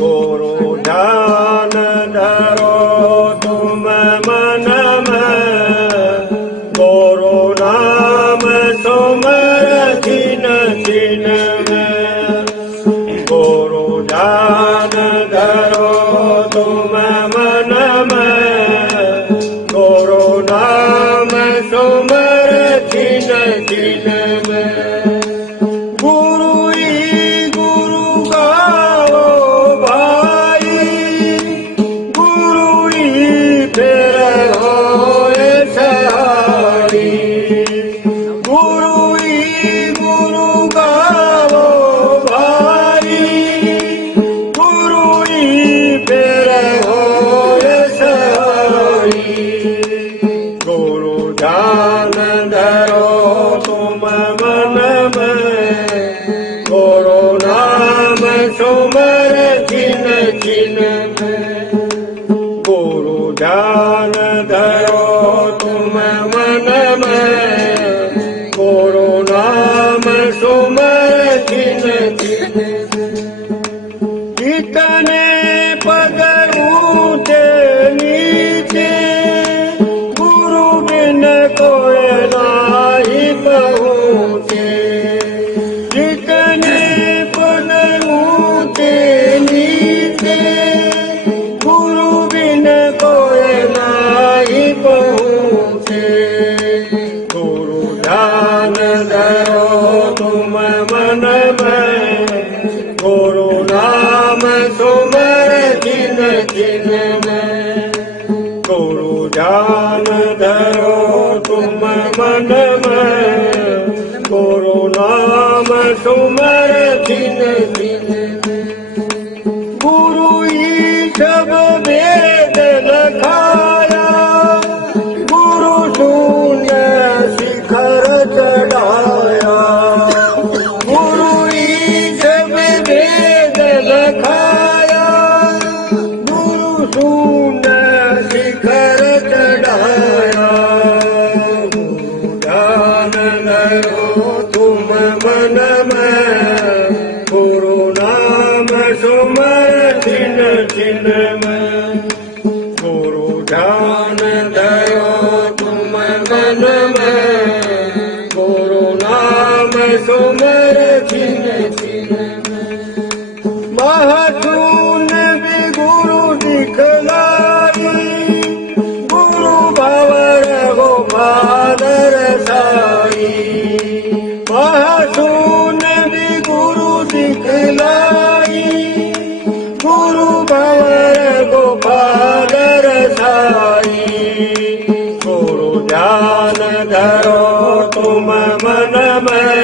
गुरु ध्यान धरो तुम मन में, गुरु नाम सुमर छिन छिन में। गुरु ध्यान धरो तुम मन में, गुरु नाम सुमर छिन छिन में। गुरु ही गुरु गाओ भाई, गुरु ही फिर होए सहारी। गुरु ही गुरु गाओ भाई, गुरु ही फिर होए सहारी। गुरु ध्यान धरो तुम मन में, गुरु नाम सुमर छिन छिन में। गुरु ध्यान धरो तुम मन में, गुरु नाम सुमर छिन छिन में। जितने पद ऊंचे नीचे, गुरु बिन कोई नाही पहुँचे। जितने पद ऊंचे नीचे, गुरु बिन कोई नाही पहुँचे। गुरु ध्यान धरो तुम मन में, गुरु नाम सुमर छिन छिन में। गुरु ध्यान धरो तुम मन में, गुरु नाम सुमर छिन छिन में। गुरु ही सब वेद लखाया, गुरु शून्य शिखर चढ़ाया। गुरु ही सब वेद लखाया, गुरु शून्य शिखर चढ़ाया। गुरु ध्यान धरो तुम मन में, गुरु नाम सुमर छिन छिन में। गुरु ध्यान धरो तुम मन में, गुरु नाम सुमर छिन छिन में। महाशून्य भी गुरु दिखलाई, गुरु भंवर गोपाल रसाई। महाशून्य भी गुरु दिखलाई, गुरु भंवर गोपाल रसाई। गुरु ध्यान धरो तुम मन में,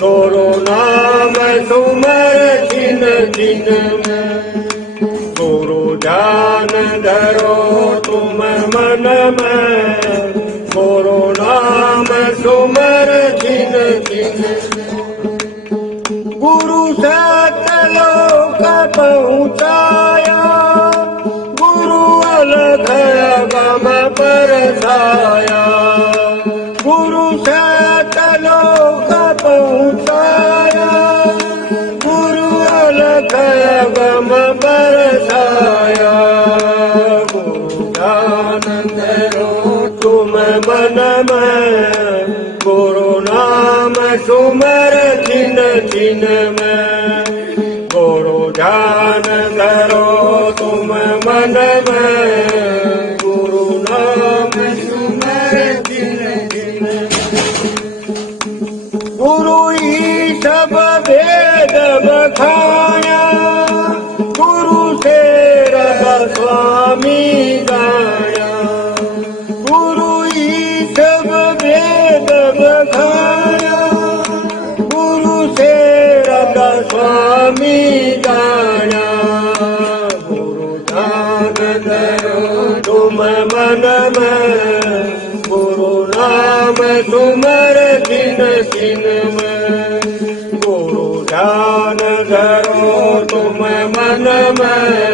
गुरु नाम सुमर छिन छिन में। गुरु ध्यान धरो तुम मन में, गुरु नाम सुमर छिन छिन में। गुरु सतलोक पहुँचाया, गुरु अलग गम बरसाया। गुरु सतलोक पहुँचाया, गुरु अलग गम बरसाया। गुरु ध्यान धरो तुम मन में, गुरु नाम सुमर छिन छिन में। गुरु ध्यान धरो तुम मन में, गुरु नाम सुमर छिन छिन में। गुरु ही सब वेद बखाया, गुरु से रब स्वामी गाया। गुरु ही सब वेद बखाया, गुरु से रब स्वामी गाया। गुरु ध्यान धरो तुम मन में, गुरु नाम सुमर छिन छिन में। गुरु ध्यान धरो तुम मन में,